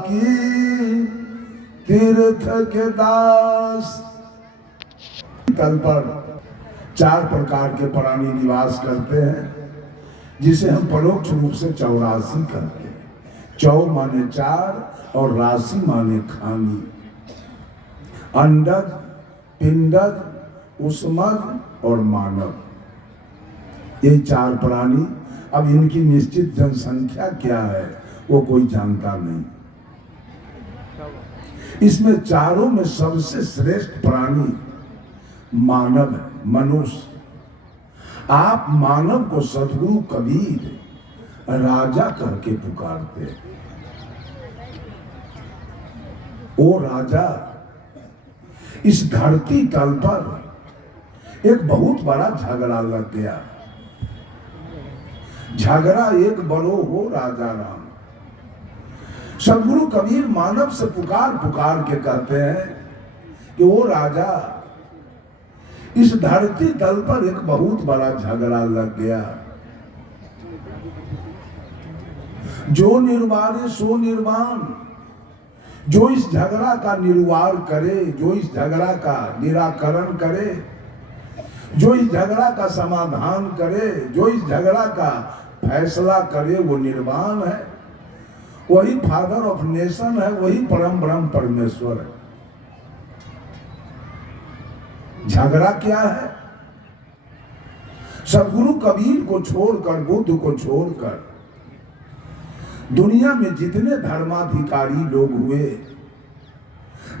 की तीर्थ के दास। तल पर 4 प्रकार के प्राणी निवास करते हैं, जिसे हम परोक्ष रूप से 84 कहते हैं। 4 माने 4 और राशि माने खानी। अंडज, पिंडज, उष्मज और मानव, ये 4 प्राणी। अब इनकी निश्चित जनसंख्या क्या है वो कोई जानता नहीं। इसमें चारों में सबसे श्रेष्ठ प्राणी मानव है, मनुष्य। आप मानव को सदगुरु कबीर राजा करके पुकारते हैं। ओ राजा, इस धरती तल पर एक बहुत बड़ा झगड़ा लग गया। झगड़ा एक बड़ो हो राजा राम। सदगुरु कबीर मानव से पुकार पुकार के कहते हैं कि वो राजा, इस धरती तल पर एक बहुत बड़ा झगड़ा लग गया। जो निर्वारे सो निर्वाण, जो इस झगड़ा का निर्वार करे, जो इस झगड़ा का निराकरण करे, जो इस झगड़ा का समाधान करे, जो इस झगड़ा का फैसला करे, वो निर्वाण है। वही फादर ऑफ नेशन है, वही परम ब्रह्म परमेश्वर है। झगड़ा क्या है? सदगुरु कबीर को छोड़कर, बुद्ध को छोड़कर दुनिया में जितने धर्माधिकारी लोग हुए,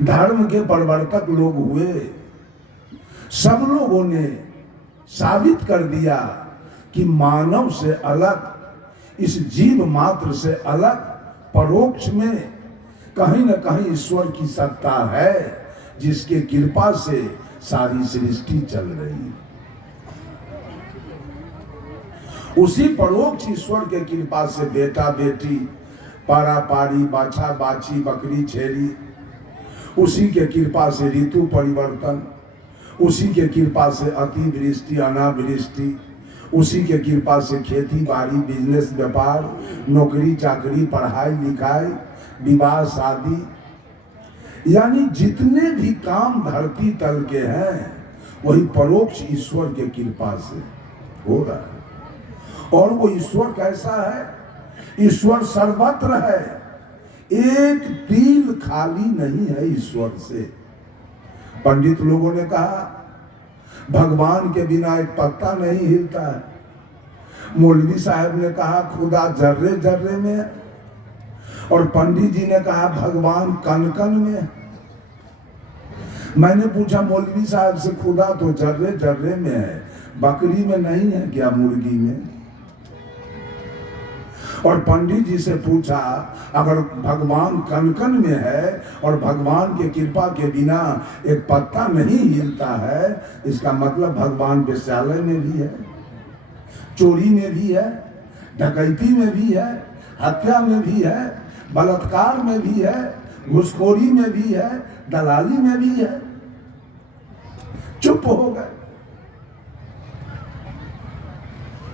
धर्म के प्रवर्तक लोग हुए, सब लोगों ने साबित कर दिया कि मानव से अलग, इस जीव मात्र से अलग परोक्ष में कहीं न कहीं ईश्वर की सत्ता है, जिसके कृपा से सारी सृष्टि चल रही है। उसी परोक्ष ईश्वर के कृपा से बेटा बेटी, पारा पारी, बाछा बाछी, बकरी छेरी, उसी के कृपा से ऋतु परिवर्तन, उसी के कृपा से अतिवृष्टि अनावृष्टि, उसी के कृपा से खेती बाड़ी, बिजनेस, व्यापार, नौकरी चाकरी, पढ़ाई लिखाई, विवाह शादी, यानी जितने भी काम धरती तल के हैं वही परोक्ष ईश्वर के कृपा से हो रहा है। और वो ईश्वर कैसा है? ईश्वर सर्वत्र है, एक तिल खाली नहीं है ईश्वर से। पंडित लोगों ने कहा भगवान के बिना एक पत्ता नहीं हिलता है। मौलवी साहब ने कहा खुदा जर्रे जर्रे में है, और पंडित जी ने कहा भगवान कण कण में है। मैंने पूछा मौलवी साहब से, खुदा तो जर्रे जर्रे में है, बकरी में नहीं है क्या, मुर्गी में? और पंडित जी से पूछा अगर भगवान कण कण में है और भगवान के कृपा के बिना एक पत्ता नहीं हिलता है, इसका मतलब भगवान वेश्यालय में भी है, चोरी में भी है, डकैती में भी है, हत्या में भी है, बलात्कार में भी है, घुसखोरी में भी है, दलाली में भी है। चुप हो गए।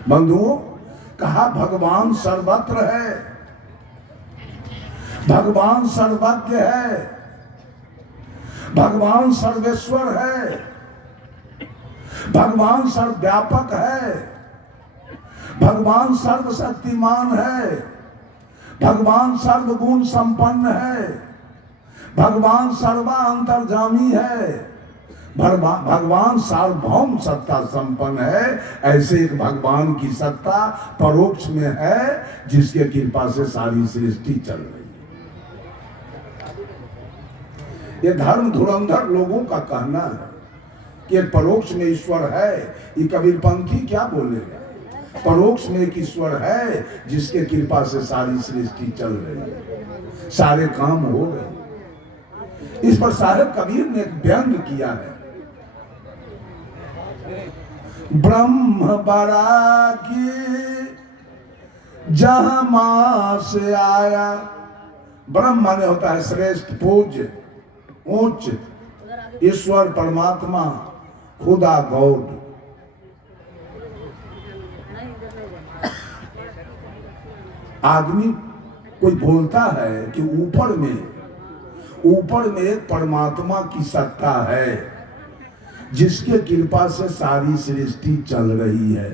बंधुओं, कहा भगवान सर्वत्र है, भगवान सर्वज्ञ है, भगवान सर्वेश्वर है, भगवान सर्वव्यापक है, भगवान सर्वशक्तिमान है, भगवान सर्वगुण संपन्न है, भगवान सर्वांतर्यामी है, भगवान सार्वभौम सत्ता संपन्न है। ऐसे एक भगवान की सत्ता परोक्ष में है, जिसके कृपा से सारी सृष्टि चल रही है। ये धर्म धुरंधर लोगों का कहना है कि परोक्ष में ईश्वर है। ये कबीरपंथी क्या बोलेगा? परोक्ष में एक ईश्वर है जिसके कृपा से सारी सृष्टि चल रही है, सारे काम हो रहे। इस पर साहेब कबीर ने एक व्यंग किया है। ब्रह्म बड़ा की जहां मां से आया। ब्रह्म माने होता है श्रेष्ठ, पूज्य, उच्च, ईश्वर परमात्मा, खुदा गॉड। आदमी कोई बोलता है कि ऊपर में एक परमात्मा की सत्ता है जिसके कृपा से सारी सृष्टि चल रही है।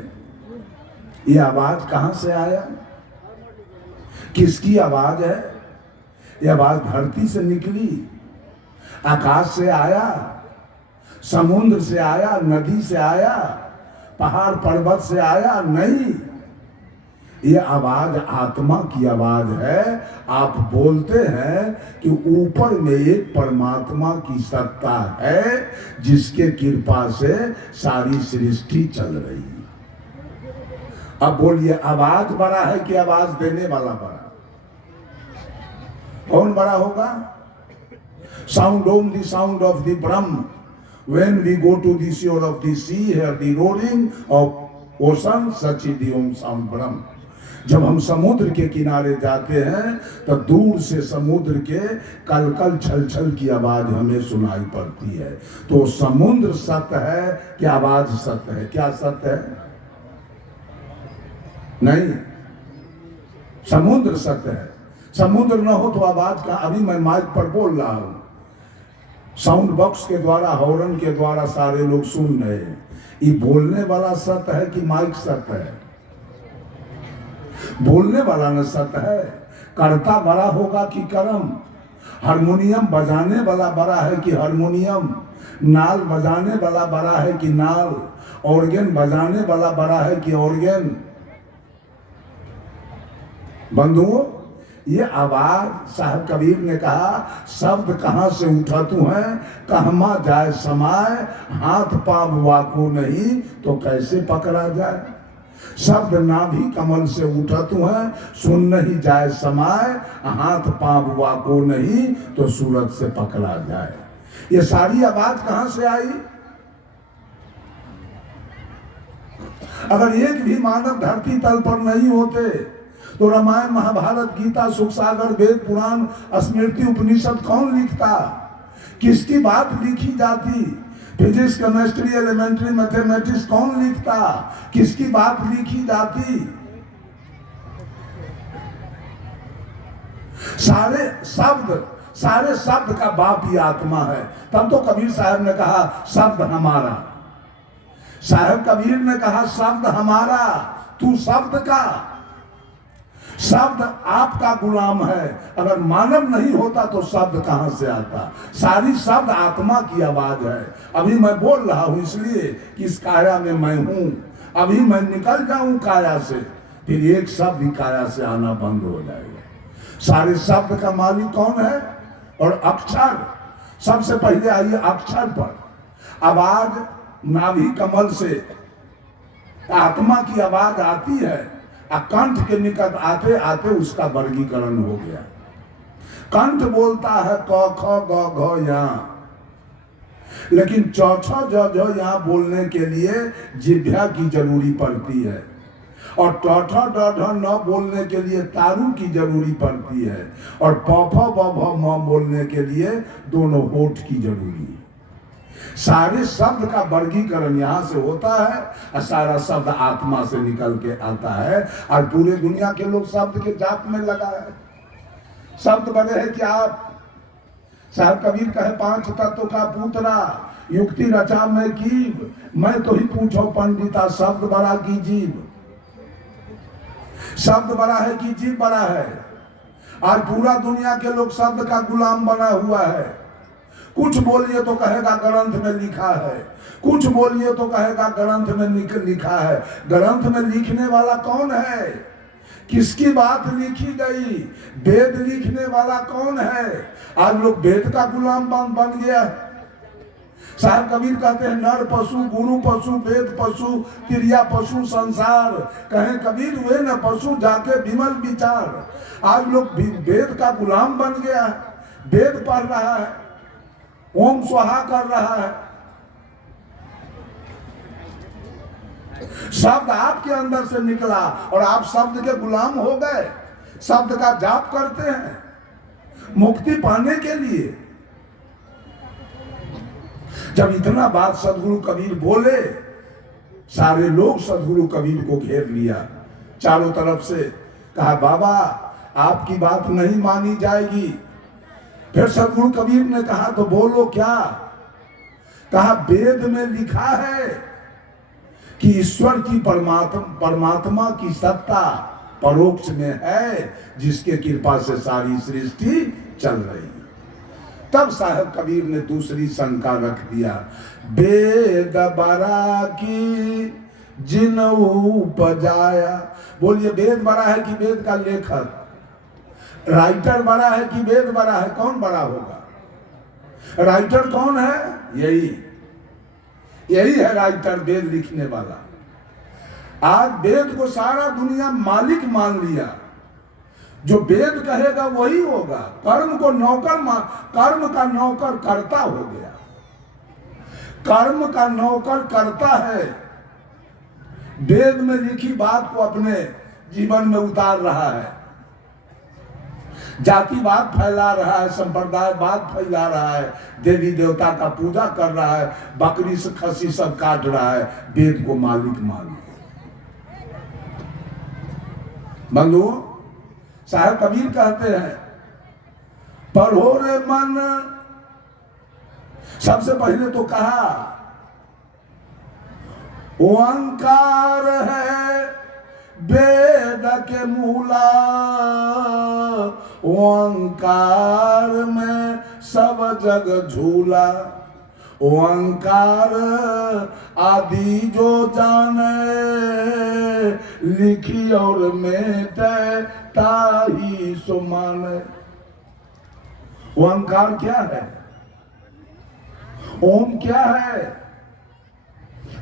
ये आवाज कहां से आया? किसकी आवाज है? ये आवाज धरती से निकली, आकाश से आया, समुद्र से आया, नदी से आया, पहाड़ पर्वत से आया? नहीं, ये आवाज आत्मा की आवाज है। आप बोलते हैं कि ऊपर में एक परमात्मा की सत्ता है जिसके कृपा से सारी सृष्टि चल रही है। अब बोलिए, आवाज बड़ा है कि आवाज देने वाला बड़ा? कौन बड़ा होगा? Sound Om the sound of the Brahm, when we go to the shore of the sea, hear the roaring of ocean, such is the om sound ब्रह्म। जब हम समुद्र के किनारे जाते हैं तो दूर से समुद्र के कलकल छल छल की आवाज हमें सुनाई पड़ती है। तो समुद्र सत्य है कि आवाज सत्य है? क्या सत्य है? नहीं, समुद्र सत्य है। समुद्र न हो तो आवाज का? अभी मैं माइक पर बोल रहा हूं, साउंड बॉक्स के द्वारा, हॉर्न के द्वारा सारे लोग सुन रहे हैं। ये बोलने वाला सत्य है कि माइक सत्य है? बोलने वाला न सत्य है। कर्ता बड़ा होगा कि कर्म? हारमोनियम बजाने वाला बड़ा है कि हारमोनियम? नाल बजाने वाला बड़ा है कि नाल? ऑर्गन बजाने वाला बड़ा है कि ऑर्गन? बंधुओं, ये आवाज, साहब कबीर ने कहा, शब्द कहां से उठा तू है, कहमा जाए समाय, हाथ पांव वाको नहीं तो कैसे पकड़ा जाए। शब्द नाभि कमल से उठा तू है, सुन नहीं जाए समाय, हाथ पांव वाको नहीं तो सूरत से पकड़ा जाए। ये सारी आवाज कहां से आई? अगर एक भी मानव धरती तल पर नहीं होते तो रामायण, महाभारत, गीता, सुख सागर, वेद, पुराण, स्मृति, उपनिषद कौन लिखता? किसकी बात लिखी जाती? फिजिक्स, केमिस्ट्री, एलिमेंट्री, मैथमेटिक्स कौन लिखता? किसकी बात लिखी जाती? सारे शब्द का बाप ही आत्मा है। तब तो कबीर साहब ने कहा शब्द हमारा। साहब कबीर ने कहा शब्द हमारा, तू शब्द का। शब्द आपका गुलाम है। अगर मानव नहीं होता तो शब्द कहां से आता? सारी शब्द आत्मा की आवाज है। अभी मैं बोल रहा हूं इसलिए कि इस काया में मैं हूं। अभी मैं निकल जाऊं काया से, फिर एक शब्द ही काया से आना बंद हो जाएगा। सारे शब्द का मालिक कौन है? और अक्षर। सबसे पहले आइए अक्षर पर। आवाज नाभि कमल से आत्मा की आवाज आती है, कंठ के निकट आते आते उसका वर्गीकरण हो गया। कंठ बोलता है क ख ग घ या, लेकिन च छ ज झ यहाँ बोलने के लिए जिह्वा की जरूरी पड़ती है, और ट ठ ड ढ न बोलने के लिए तारू की जरूरी पड़ती है, और प फ ब भ म बोलने के लिए दोनों होठ की जरूरी है। सारे शब्द का वर्गीकरण यहाँ से होता है और सारा शब्द आत्मा से निकल के आता है। और पूरे दुनिया के लोग शब्द के जाप में लगा है। शब्द बड़े है कि आप, साहब कबीर कहे पांच तत्व का पुतरा, युक्ति रचा मैं कीव, मैं तो ही पूछो पंडिता, शब्द बड़ा की जीव। शब्द बड़ा है कि जीव बड़ा है। और पूरा दुनिया के लोग शब्द का गुलाम बना हुआ है। कुछ बोलिए तो कहेगा ग्रंथ में लिखा है, कुछ बोलिए तो कहेगा ग्रंथ में लिखा है। ग्रंथ में लिखने वाला कौन है? किसकी बात लिखी गई? वेद लिखने वाला कौन है? आज लोग वेद का गुलाम बन गया है। साहब कबीर कहते हैं नर पशु, गुरु पशु, वेद पशु, क्रिया पशु, संसार कहें कबीर हुए न पशु, जाके विमल विचार। आज लोग वेद का गुलाम बन गया है। वेद पढ़ रहा है, ओम स्वाहा कर रहा है। शब्द आपके अंदर से निकला और आप शब्द के गुलाम हो गए। शब्द का जाप करते हैं मुक्ति पाने के लिए। जब इतना बात सदगुरु कबीर बोले, सारे लोग सदगुरु कबीर को घेर लिया चारों तरफ से। कहा बाबा आपकी बात नहीं मानी जाएगी। फिर सदगुरु कबीर ने कहा तो बोलो क्या? कहा वेद में लिखा है कि ईश्वर की परमात्मा की सत्ता परोक्ष में है, जिसके कृपा से सारी सृष्टि चल रही। तब साहब कबीर ने दूसरी शंका रख दिया, वेद बरा की जिन उपजाया। बोलिए वेद बड़ा है कि वेद का लेखक? राइटर बड़ा है कि वेद बड़ा है? कौन बड़ा होगा? राइटर कौन है? यही है राइटर, वेद लिखने वाला। आज वेद को सारा दुनिया मालिक मान लिया। जो वेद कहेगा वही होगा। कर्म को नौकर कर्म का नौकर करता हो गया। कर्म का नौकर करता है, वेद में लिखी बात को अपने जीवन में उतार रहा है। जातिवाद फैला रहा है, संप्रदायवाद फैला रहा है, देवी देवता का पूजा कर रहा है, बकरी से खसी सब काट रहा है, वेद को मालिक मान। बंधुओं, साहब कबीर कहते हैं, पढ़ो रे मन। सबसे पहले तो कहा ओंकार है वेद के मूला, ओंकार में सब जग झूला। ओंकार आदि जो जाने, लिखी और मेटे ताही सो माने। ओंकार क्या है? ओम क्या है?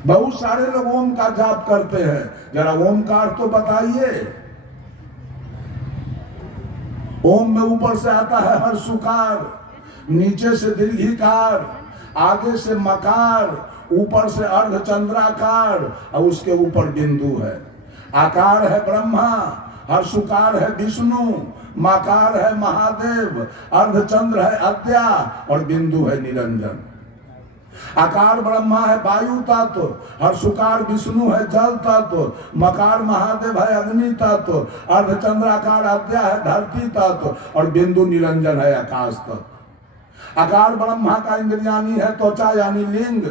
बहुत सारे लोग ओम का जाप करते हैं, जरा ओमकार तो बताइए। ओम में ऊपर से आता है हर्षुकार, नीचे से दीर्घिकार, आगे से मकार, ऊपर से अर्धचंद्राकार और उसके ऊपर बिंदु है। आकार है ब्रह्मा, हर्षुकार है विष्णु, मकार है महादेव, अर्धचंद्र है अद्या और बिंदु है निरंजन। आकार ब्रह्मा है वायु तत्व, हर्षुकार विष्णु है जल तत्व, मकार महादेव है अग्नि तत्व, अर्धचंद्राकार अद्या है धरती तत्व और बिंदु निरंजन है आकाश तत्व। आकार ब्रह्मा का इंद्रियानी है त्वचा यानी लिंग,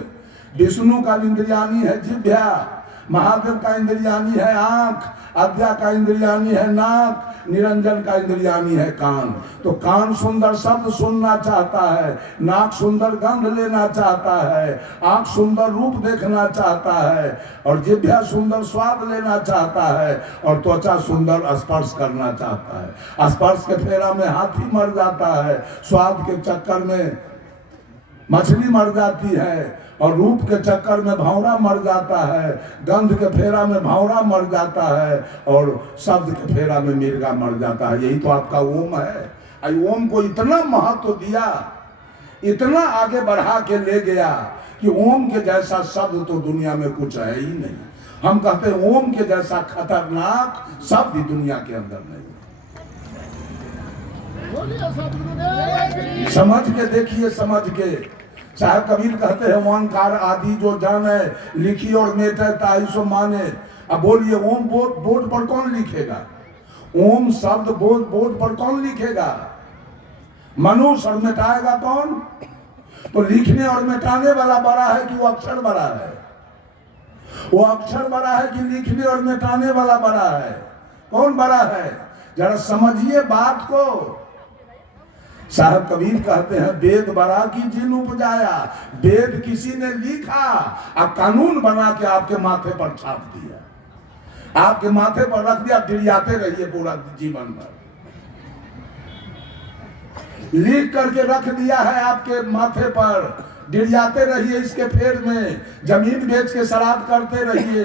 विष्णु का इंद्रियानी है जिह्वा, महादेव का इंद्रियानी है आंख, अद्या का इंद्रियानी है नाक, निरंजन का इंद्रियानी है कान। तो कान सुंदर शब्द सुनना चाहता है, नाक सुंदर गंध लेना चाहता है, आंख सुंदर रूप देखना चाहता है और जिह्वा सुंदर स्वाद लेना चाहता है और त्वचा सुंदर स्पर्श करना चाहता है। स्पर्श के फेरा में हाथी मर जाता है, स्वाद के चक्कर में मछली मर जाती है और रूप के चक्कर में भौरा मर जाता है, गंध के फेरा में भौरा मर जाता है और शब्द के फेरा में मिर्गा मर जाता है। यही तो आपका ओम है। ओम को इतना महत्व दिया, इतना आगे बढ़ा के ले गया कि ओम के जैसा शब्द तो दुनिया में कुछ है ही नहीं। हम कहते हैं ओम के जैसा खतरनाक शब्द दुनिया के अंदर नहीं। समझ के देखिए, समझ के। साहब कबीर कहते हैं ओंकार आदि जो जाने, लिखी और मेटे ताई सो माने। अब बोलिए ओम बोर्ड पर कौन लिखेगा? ओम शब्द बोर्ड पर कौन लिखेगा? मनुष्य। और मिटाएगा कौन? तो लिखने और मिटाने वाला बड़ा है कि वो अक्षर बड़ा है? वो अक्षर बड़ा है कि लिखने और मिटाने वाला बड़ा है? कौन बड़ा है? जरा समझिए बात को। साहब कबीर कहते हैं वेद बड़ा की जिन उपजाया। वेद किसी ने लिखा और कानून बना के आपके माथे पर छाप दिया, आपके माथे पर रख दिया, डिरियाते रहिए पूरा जीवन भर। लिख करके रख दिया है आपके माथे पर, डिरियाते रहिए इसके फेर में, जमीन बेच के श्राद्ध करते रहिए।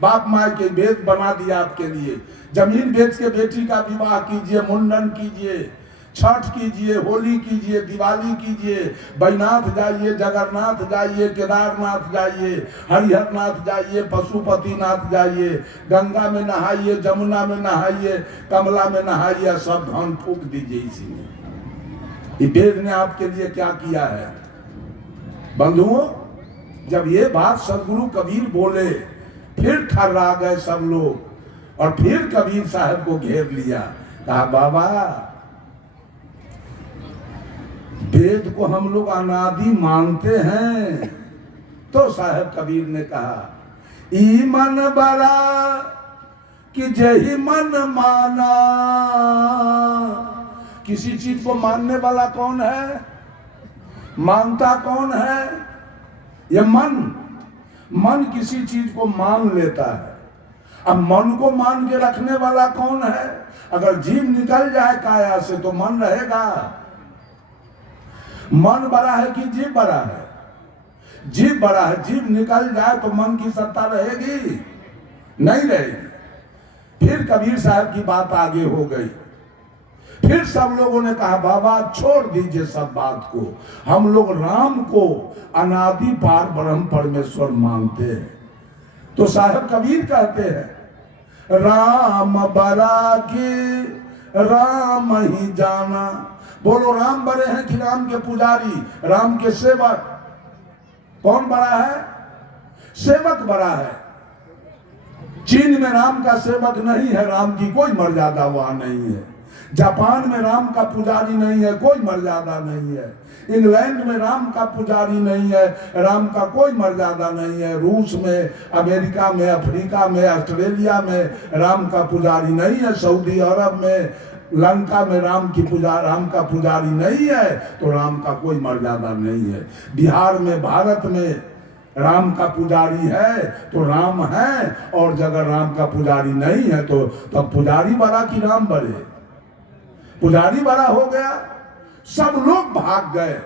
बाप माई के वेद बना दिया आपके लिए। जमीन बेच के बेटी का विवाह कीजिए, मुंडन कीजिए, छठ कीजिए, होली कीजिए, दिवाली कीजिए, बैनाथ जाइए, जगन्नाथ जाइए, केदारनाथ जाइए, हरिहरनाथ जाइए, पशुपतिनाथ जाइए, गंगा में नहाइए, जमुना में नहाइए, कमला में नहाइए, सब धन फूक दीजिए इसी में। ये वेद ने आपके लिए क्या किया है? बंधुओं, जब ये बात सदगुरु कबीर बोले, फिर ठर्रा गए सब लोग और फिर कबीर साहब को घेर लिया। कहा बाबा वेद को हम लोग अनादि मानते हैं। तो साहब कबीर ने कहा ई मन बड़ा कि जही मन माना। किसी चीज को मानने वाला कौन है, मानता कौन है? ये मन किसी चीज को मान लेता है। अब मन को मान के रखने वाला कौन है? अगर जीव निकल जाए काया से तो मन रहेगा। मन बड़ा है कि जीव बड़ा है? जीव बड़ा है। जीव निकल जाए तो मन की सत्ता रहेगी? नहीं रहेगी। फिर कबीर साहब की बात आगे हो गई। फिर सब लोगों ने कहा बाबा छोड़ दीजिए सब बात को, हम लोग राम को अनादि पार ब्रह्म परमेश्वर मानते हैं। तो साहब कबीर कहते हैं राम बड़ा की राम ही जाना। बोलो राम बड़े हैं कि राम के पुजारी, राम के सेवक? कौन बड़ा है? सेवक बड़ा है। चीन में राम का सेवक नहीं है, राम की कोई मर्यादा वहां नहीं है। जापान में राम का पुजारी नहीं है, कोई मर्यादा नहीं है। इंग्लैंड में राम का पुजारी नहीं है, राम का कोई मर्यादा नहीं है। रूस में, अमेरिका में, अफ्रीका में, ऑस्ट्रेलिया में राम का पुजारी नहीं है। सऊदी अरब में, लंका में राम का पुजारी नहीं है, तो राम का कोई मर्यादा नहीं है। बिहार में, भारत में राम का पुजारी है तो राम है, और जगह राम का पुजारी नहीं है तो तब पुजारी बड़ा कि राम बड़े? पुजारी बड़ा हो गया। सब लोग भाग गए।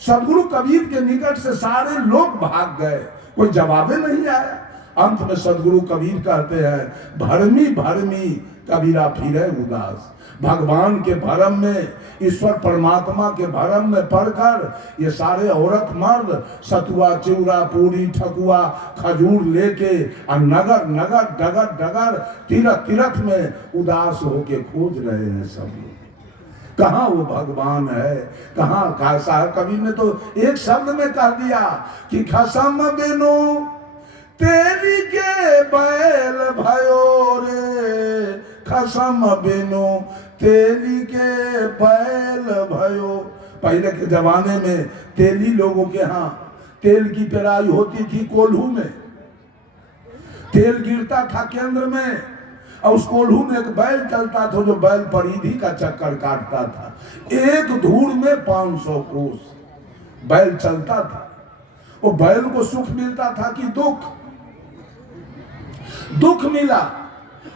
सदगुरु कबीर के निकट से सारे लोग भाग गए, कोई जवाब नहीं आया। अंत में सदगुरु कबीर कहते हैं भरमी भरमी कबीरा फिरे उदास। भगवान के भरम में, ईश्वर परमात्मा के भरम में पढ़कर ये सारे औरत मर्द सतुआ चिवड़ा पूरी ठकुआ खजूर लेके और नगर नगर डगर डगर तीरथ तीरथ में उदास होके खोज रहे हैं सब लोग। कहाँ वो भगवान है? कहाँ? साहब कबीर ने तो एक शब्द में कह दिया कि खसम बिनु तेरी के बैल भयो रे, खसम बिनु तेली के बैल भयो। पहले के जमाने में तेली लोगों के यहाँ तेल की पेराई होती थी। कोल्हू में तेल गिरता था केंद्र में, और उस कोल्हू में एक बैल चलता था जो बैल परिधि का चक्कर काटता था। एक धूड़ में 500 कोस बैल चलता था। वो बैल को सुख मिलता था कि दुख? दुख मिला।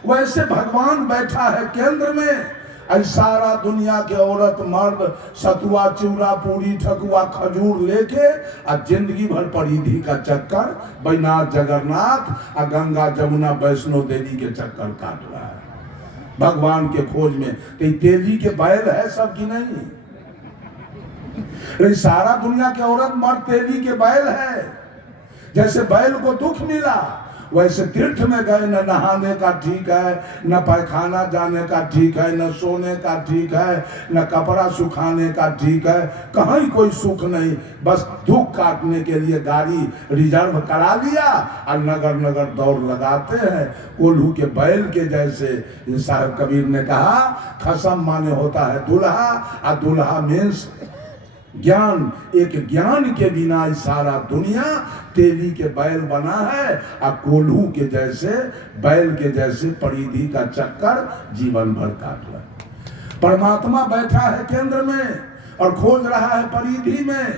वैसे भगवान बैठा है केंद्र में, सारा दुनिया के औरत मर्द सतुआ चिवड़ा पूरी ठकुआ खजूर लेके और जिंदगी भर परिधि का चक्कर बैनाथ जगन्नाथ और गंगा जमुना वैष्णो देवी के चक्कर काट रहा है भगवान के खोज में। तो तेली के बैल है सब की नहीं? सारा दुनिया के औरत मर्द तेली के बैल है। जैसे बैल को दुख मिला, वैसे तीर्थ में गए न नहाने का ठीक है, न पैखाना जाने का ठीक है, न सोने का ठीक है, न कपड़ा सुखाने का ठीक है, कहीं कोई सुख नहीं। बस दुख काटने के लिए गाड़ी रिजर्व करा लिया और नगर नगर दौड़ लगाते हैं कोल्हू के बैल के जैसे। साहब कबीर ने कहा खसम माने होता है दुल्हा, और दुल्हा मीन्स ज्ञान। एक ज्ञान के बिना सारा दुनिया तेली के बैल बना है, और कोल्हू के जैसे बैल के जैसे परिधि का चक्कर जीवन भर काट रहा है। परमात्मा बैठा है केंद्र में और खोज रहा है परिधि में।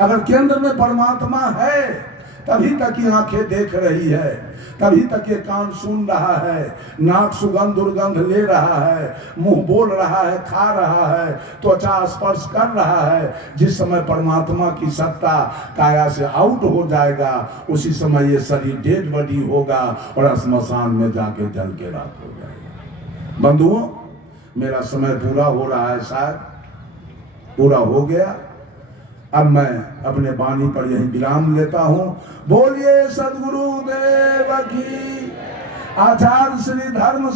अगर केंद्र में परमात्मा है तभी तक ये आंखें देख रही है, तभी तक ये कान सुन रहा है, नाक सुगंध दुर्गंध ले रहा है, मुंह बोल रहा है, खा रहा है, त्वचा स्पर्श कर रहा है। जिस समय परमात्मा की सत्ता काया से आउट हो जाएगा उसी समय ये शरीर डेड बॉडी होगा और श्मशान में जाके जल के राख हो जाएगा। बंधुओं, मेरा समय पूरा हो रहा है, शायद पूरा हो गया। अब मैं अपने वाणी पर यही विराम लेता हूँ। बोलिए सद्गुरु देव की। आचार्य श्री धर्म